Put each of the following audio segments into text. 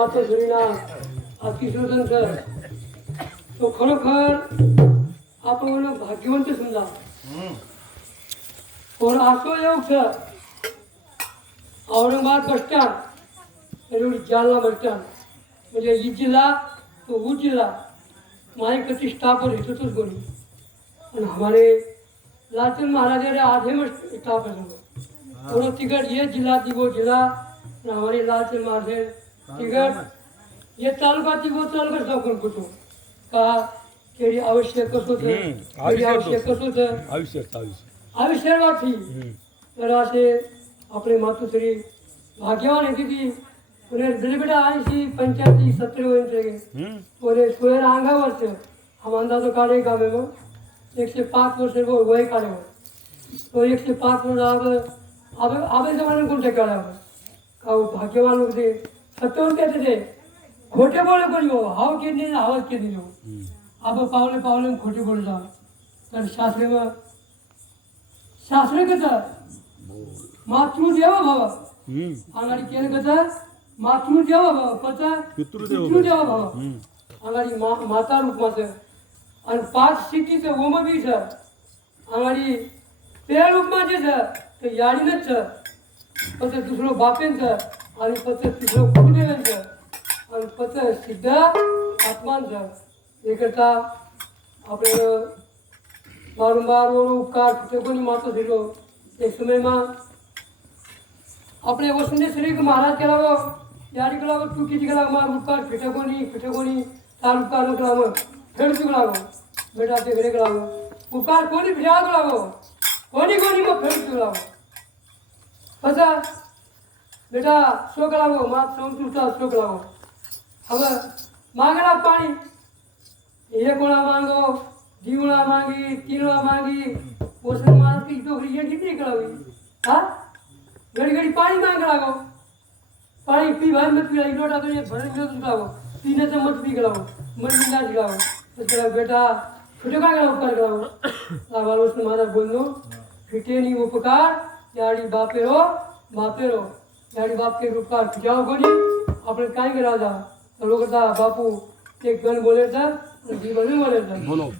માતા ધરીના આ કિશોરધન છે તો ખરેખર આપણને ભાગ્યવંત સમજા और आसो योग છે औरंगाबाद बस स्टैंड एवं जालना बस स्टैंड म्हणजे ये जिल्हा तो वो जिल्हा मारे प्रतिष्ठा पर हित गोनी और हमारे लाचन महाराज आधे में स्टाफ है और टिकट ये जिला थी वो जिला हमारे लाचन महाराज टिकट ये तालुका थी वो तालुका सब कुछ कहा कि आवश्यक कसो थे आवश्यक कसो थे आविष्कारवाथी से अपने मातुश्री भाग्यवान है थी उन्हें बेटे बेटा आई सी पंचायती 17 वर्ष और 16 आंगा वर्ष हम अंदाजो काढ़े गाँव में 1 से 5 वर्ष वो वही काढ़े तो 1 से 5 वर्ष आवे जमाने कौन से काढ़ा का वो भाग्यवान लोग थे सत्य कहते थे खोटे बोले को जो हाव के नहीं हावत के नहीं जो अब पावले पावले में खोटे बोल जाओ तर शास्त्र में शास्त्र कथा मातृ देव भाव आंगाडी केन कथा मातृ देव भाव पता पितृ देव भाव आंगाडी माता रूप में से और 5 सिटी से वो में भी है आंगाडी पेड़ रूप में जे है तो याडी न है पता दूसरो बापेन है और पता तीसरो गुरुदेवन है और पता सिद्ध आत्मान है ये करता अपने बारंबार वो उपकार कोनी मातो दिलो एक समय में अपने वसुंधे श्री के महाराज के लावो यारी के लावो टूकी के लावो मार उपकार फिटे कोनी तार उपकार के लावो फिर के लावो बेटा ते घरे के लावो उपकार कोनी फिरा के लावो कोनी में फिर के लावो पता बेटा सो के लावो मात संतुष्टा सो के लावो अब मांगना पानी ये कोना मांगो जीवना मांगी तीनवा मांगी पोषण मांग की तो ये कितनी करावी हाँ घड़ी घड़ी पानी मांग कराओ पानी पी भाई मत पी लोटा तो ये भरने जो कराओ पीने से मत पी कराओ मन मिला कराओ तो तेरा बेटा छोटे का कराओ उपकार कराओ लावालो से मारा बोलनो फिटे नहीं वो उपकार यारी बापेरो यारी बाप के उपकार जाओ गोनी अपने काई करा जा तो लोग था बापू एक गन बोले था जीवन में बोले था बोलो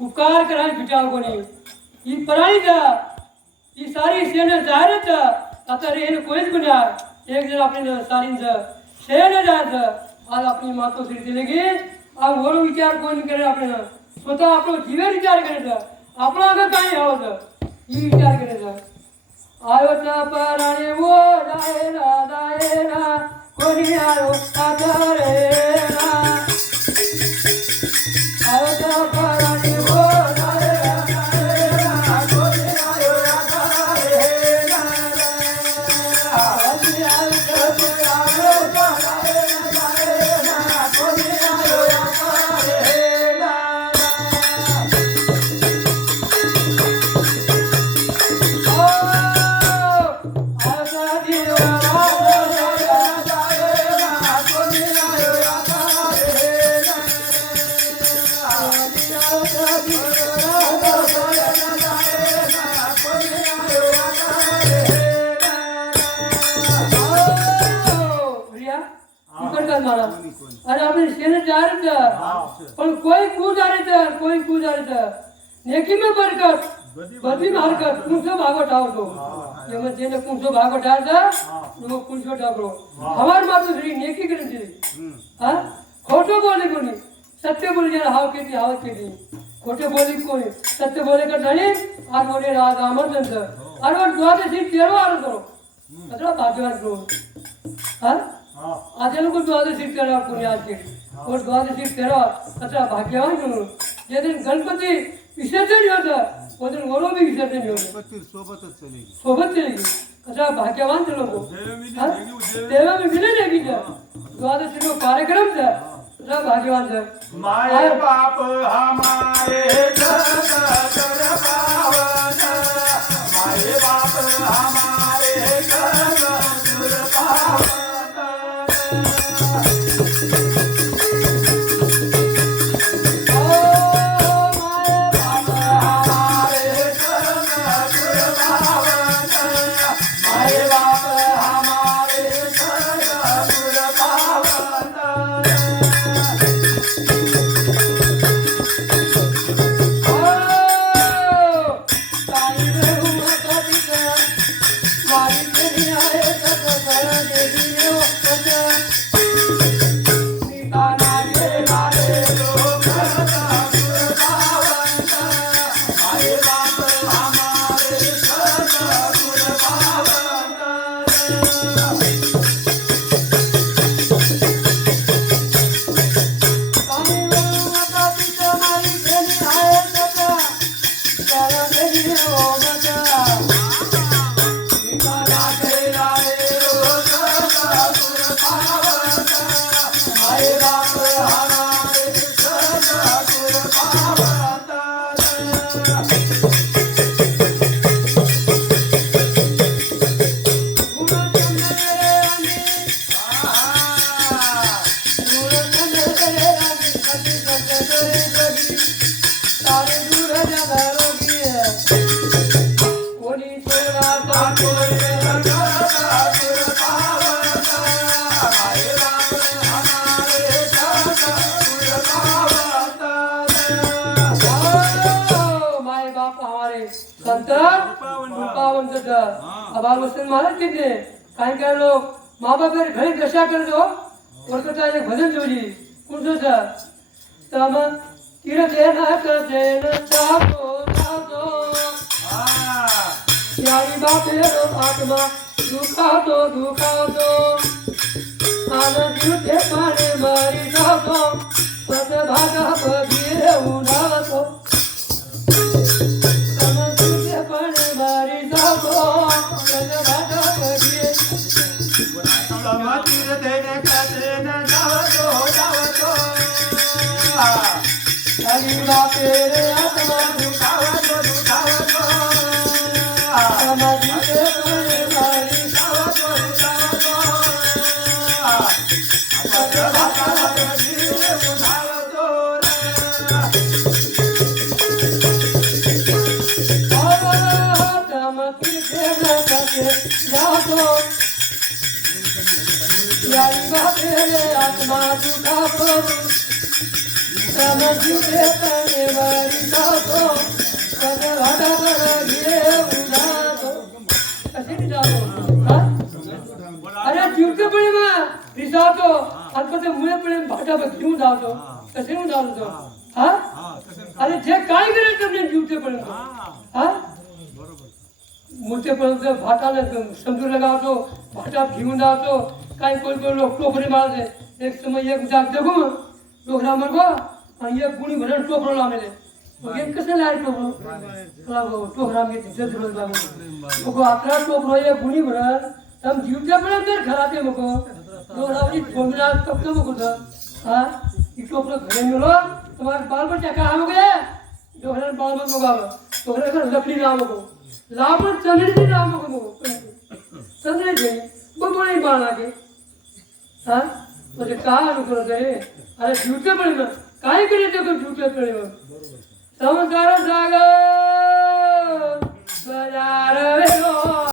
उपकार कराय बिचाव कोणी ही पराई जा ही सारी सेना जाहिरच आता रे कोईच गुन्हा एक जण आपली सारी सेना जात आज आपली मातो श्री दिलेगी आज वरो विचार कोण करे आपण स्वतः आपलो जीवे विचार करायचा आपला अगं काय हवं ही विचार करायचा आयोचा पराणे वो दायरा कोणी आयो सागरे ना आयोचा पराणे वो मारा अरे આપણે શેને જારે છે પણ કોઈ કુ જારે છે નેકી મે બરકત બધી હરકત કુંસો ભાગો ઠાવતો એમાં જેને કુંસો ભાગો ઠાવતા નો કુંસો ઠાવરો હવાર માતું શ્રી નેકી કરી છે હા ખોટો બોલે કોની સત્ય બોલે જરા હાવ કેતી હાવ કેતી ખોટે બોલી કોની સત્ય બોલે કર ધણી આ બોલે રાજ અમરદંત અરવર દ્વાદે થી તેરો આરો કરો અતરા ભાગ્યવાન કરો હા आज लोग द्वादश सीट करा पुण्याल के और द्वादश सीट करा अतरा भाग्यवान करो जे दिन गणपति विसर्जन होता वो दिन वरो भी विसर्जन होता सोबत चलेगी अतरा भाग्यवान थे लोगों देवा में मिले रहेगी क्या द्वादश सीट को कार्यक्रम था अतरा भाग्यवान था माय बाप हमारे जगत पावन माय बाप हमारे जगत पावन काय काय लोग माँ बाप घरी दशा कर दो और तो एक भजन जोड़ी कौन सा तम तीर्थ देना कर देना चाहो चाहो यारी बात है आत्मा दुखा दो आनंद युद्ध पाने मारी जाओ पद भागा बगिए उड़ा तो आनंद युद्ध पाने मारी जाओ पद भागा बगिए तीर्थ देने का देना जाओ हरी बात तेरे आत्मा दुखाव तो समाधि के पाने मारी आत्मा दुखा समझ के पाने वाली बातों पद भाड़ा गिरे उड़ा दो कसे नहीं जाओ अरे जीवते पड़े मां रिसातो अल्पते मुळे पड़े भाटा पे क्यों जातो कसे नहीं जातो हां अरे जे काय करे तुमने जीवते पड़े हां मोठे पडते भाटाला समजू लगावतो भाटा घेऊन जातो काय कोई लोग टोकरी मारते एक समय एक जाग देखो डोकरा मरगो आणि एक गुणी भरण टोकरो लावले मग एक कसं लाय टोकरो टोकरा मी जजरो जागो मग अकरा टोकरो एक गुणी भरण तम जीवते पण तर घराते मग डोकरावरी ठोंगरा कप मग हां ई टोकरो घरे मिलो तुम्हारे बाल बच्चा का हो गए डोकरा बाल मग मगाव डोकरा का लकड़ी लावो लावण चंद्रजी लावो चंद्र जी बबोळी बाळागे हां म्हणजे काय अनुकरण करे अरे झुटे पडे काय करे ते झुटे पडे संसार सागर